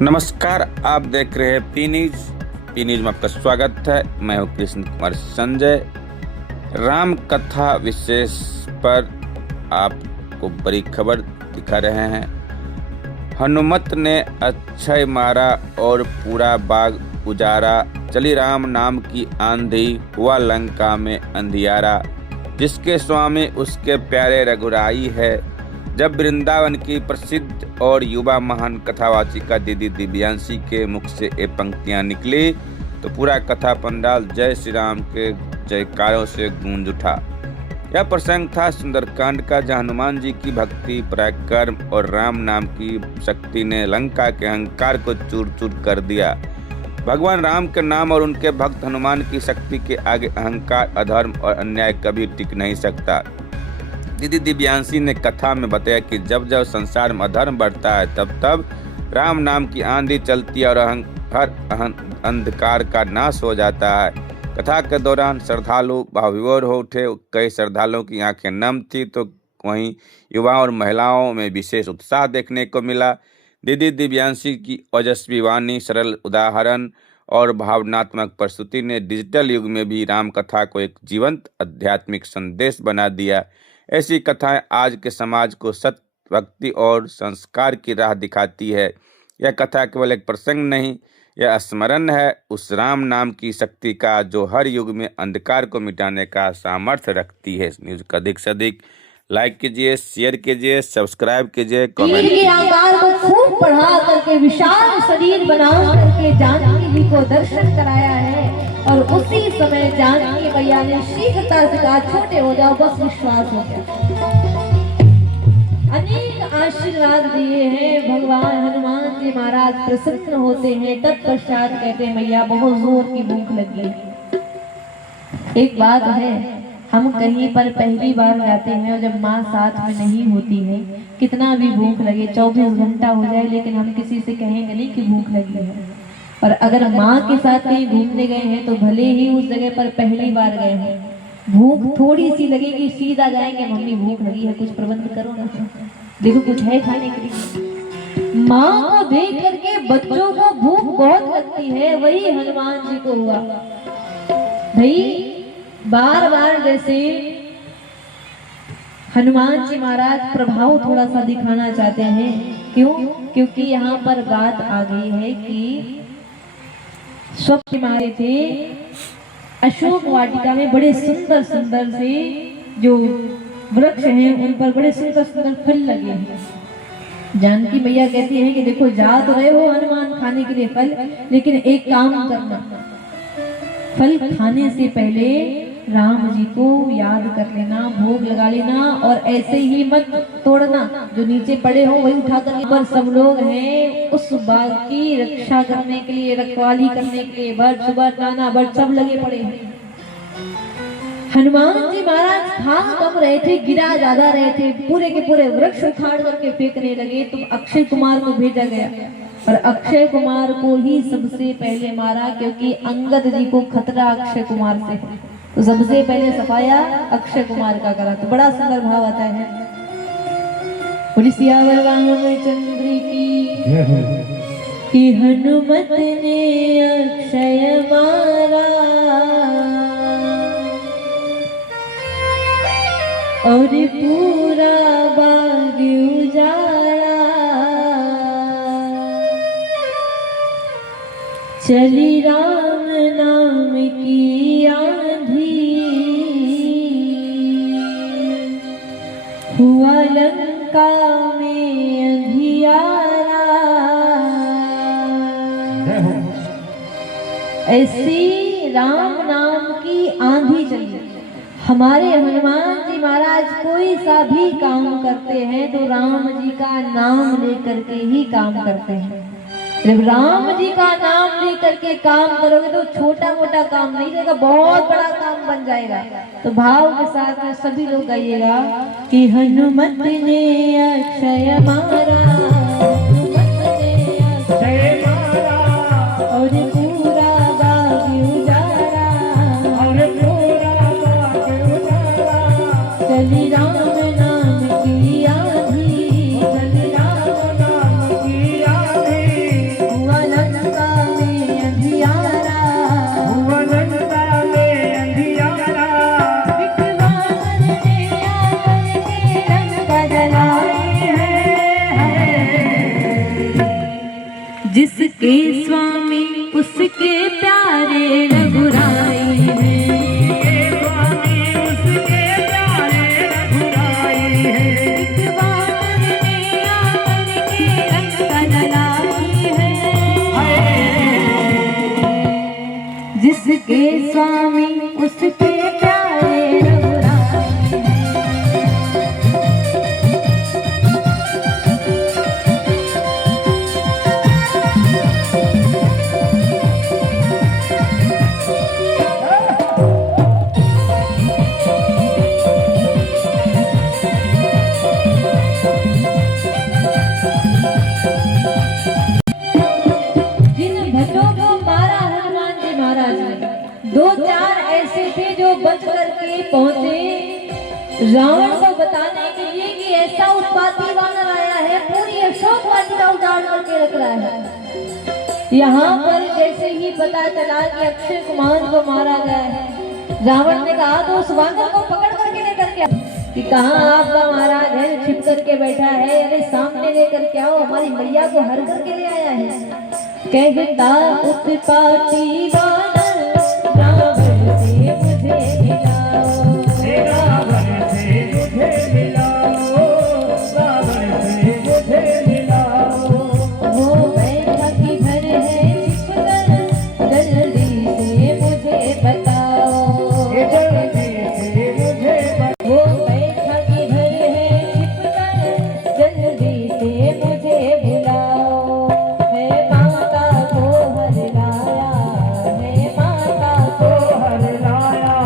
नमस्कार, आप देख रहे हैं पी न्यूज में आपका स्वागत है। मैं हूं कृष्ण कुमार संजय। राम कथा विशेष पर आपको बड़ी खबर दिखा रहे हैं। हनुमत ने अक्षय मारा और पूरा बाग उजारा, चली राम नाम की आंधी, हुआ लंका में अंधियारा। जिसके स्वामी उसके प्यारे रघुराई है। जब वृंदावन की प्रसिद्ध और युवा महान कथावाचिका दीदी दिव्यांशी के मुख से ये पंक्तियां निकली तो पूरा कथा पंडाल जय श्री राम के जयकारों से गूंज उठा। यह प्रसंग था सुंदरकांड का, जहां हनुमान जी की भक्ति, पराक्रम और राम नाम की शक्ति ने लंका के अहंकार को चूर चूर कर दिया। भगवान राम के नाम और उनके भक्त हनुमान की शक्ति के आगे अहंकार, अधर्म और अन्याय कभी टिक नहीं सकता। दीदी दिव्यांशी ने कथा में बताया कि जब जब संसार में अधर्म बढ़ता है तब तब राम नाम की आंधी चलती है और हर अंधकार का नाश हो जाता है। कथा के दौरान श्रद्धालु भावविभोर हो उठे। कई श्रद्धालुओं की आंखें नम थी तो वहीं युवाओं और महिलाओं में विशेष उत्साह देखने को मिला। दीदी दिव्यांशी की ओजस्वी वाणी, सरल उदाहरण और भावनात्मक प्रस्तुति ने डिजिटल युग में भी राम कथा को एक जीवंत आध्यात्मिक संदेश बना दिया। ऐसी कथाएं आज के समाज को सत्य, भक्ति और संस्कार की राह दिखाती है। यह कथा केवल एक प्रसंग नहीं, यह स्मरण है उस राम नाम की शक्ति का जो हर युग में अंधकार को मिटाने का सामर्थ्य रखती है। इस न्यूज का अधिक से अधिक लाइक कीजिए, शेयर कीजिए, सब्सक्राइब कीजिए, कमेंट कीजिए। आकार को खूब बढ़ा करके विशाल शरीर बना करके जानकी जी को दर्शन कराया है और उसी समय जानकी मैया ने शीघ्रता से कहा छोटे हो जाओ, बस विश्वास हो गया। अनेक आशीर्वाद दिए हैं भगवान हनुमान जी महाराज प्रसन्न होते हैं। तत्पश्चात कहते हैं मैया बहुत जोर की भूख लगी। एक बात है, हम कहीं पर पहली बार जाते हैं और जब माँ साथ में नहीं होती है, कितना भी भूख लगे, 24 घंटा हो जाए, लेकिन हम किसी से कहेंगे नहीं कि भूख लगी है। और अगर माँ के साथ कहीं घूमने गए हैं तो भले ही उस जगह पर पहली बार गए हैं, भूख थोड़ी सी लगेगी, सीधा जाएंगे मम्मी भूख लगी है, कुछ प्रबंध करो ना, देखो कुछ है खाने के लिए। माँ को देख करके बच्चों को भूख बहुत लगती है, वही हनुमान जी को हुआ। भाई बार बार जैसे हनुमान जी महाराज प्रभाव थोड़ा सा दिखाना चाहते हैं। क्यों? क्योंकि यहाँ पर बात आ गई है कि स्वप्न मारे थे अशोक वाटिका में बड़े सुंदर सुंदर से जो वृक्ष हैं उन पर बड़े सुंदर सुंदर फल लगे हैं। जानकी मैया कहती है कि देखो जा तो रहे हो हनुमान खाने के लिए फल, लेकिन एक काम करना, फल खाने से पहले राम जी को याद कर लेना, भोग लगा लेना और ऐसे ही मत तोड़ना, जो नीचे पड़े हो वही उठा कर। पर सब लोग हैं उस बाग की रक्षा करने के लिए, रखवाली करने के लिए, बर्ड सुबह नाना बर्ड सब लगे पड़े हैं। हनुमान जी महाराज खा कम रहे थे, गिरा ज्यादा रहे थे, पूरे के पूरे वृक्ष उखाड़ करके फेंकने लगे। तो अक्षय कुमार को भेजा गया और अक्षय कुमार को ही सबसे पहले मारा, क्योंकि अंगद जी को खतरा अक्षय कुमार से, तो सबसे पहले सफाया अक्षय कुमार का करा। तो बड़ा सुंदर भाव आता है। सियावर रामचंद्र की हनुमत ने अक्षय मारा और पूरा बाग उजाड़ा, चली राम नाम की आंधी, हुआ लंका में अंधियारा। ऐसी राम नाम की आंधी चली। हमारे हनुमान जी महाराज कोई सा भी काम करते हैं तो राम जी का नाम लेकर के ही काम करते हैं। जब राम जी का नाम लेकर के काम करोगे तो छोटा मोटा काम नहीं रहेगा, बहुत बड़ा काम बन जाएगा। तो भाव के साथ में सभी लोग गाइएगा कि हनुमत ने अक्षय मारा, और पूरा बाग उजाड़ा, चली राम नाम की आंधी, चली राम नाम की आंधी, जिसके स्वामी उसके प्यारे रघुराई है, स्वामी उसके प्यारे रघुराई है। एक बार ने आकर के रंग बदलाई है, जिसके स्वामी उसके प्यारे रघुराई है। जिन भट्टों को मारा हनुमान जी महाराज ने, दो चार ऐसे थे जो बच करके पहुंचे रावण को बताने के लिए कि ऐसा उत्पाती वानर आया है, पूरी अशोक वाटिका उजाड़ करके रख रहा है। यहाँ पर जैसे ही पता चला कि अक्षय कुमार को मारा गया है, रावण ने कहा तो उस वानर को पकड़ करके लेकर के आओ। कि कहाँ आपका महाराज है, छिप करके बैठा है, अरे सामने लेकर के आओ, हमारी मैया को हर करके ले आया है। कहता उत्पाती वानर रावण से मुझे मिलाओ, रावण से मुझे मिलाओ, रावण से मुझे मिलाओ। वो बैठा किधर है छिपकर, जल्दी से मुझे बताओ। जल्दी से मुझे वो बैठा किधर है छिपकर, जल्दी से मुझे बुलाओ। है माता को हर लाया, है माता को हर लाया,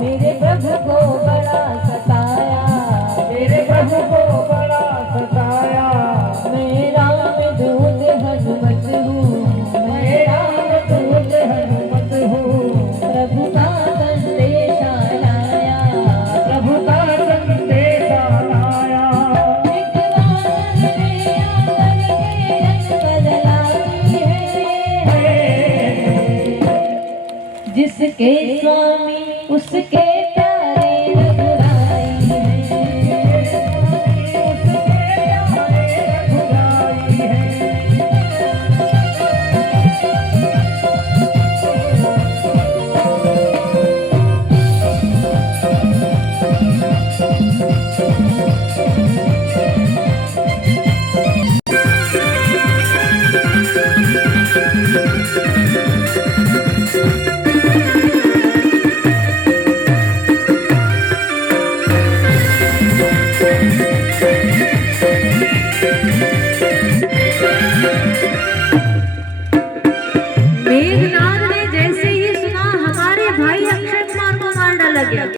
मेरे प्रभु को बड़ा सताया, मेरे प्रभु को बड़ा सताया। मैं राम दूत हनुमत हूँ, मैं राम दूत हनुमत हूँ, प्रभु का संदेशा लाया, प्रभु का संदेशा लाया। एक वानर ने आकर के रंग बदलाई है, जिसके स्वामी उसके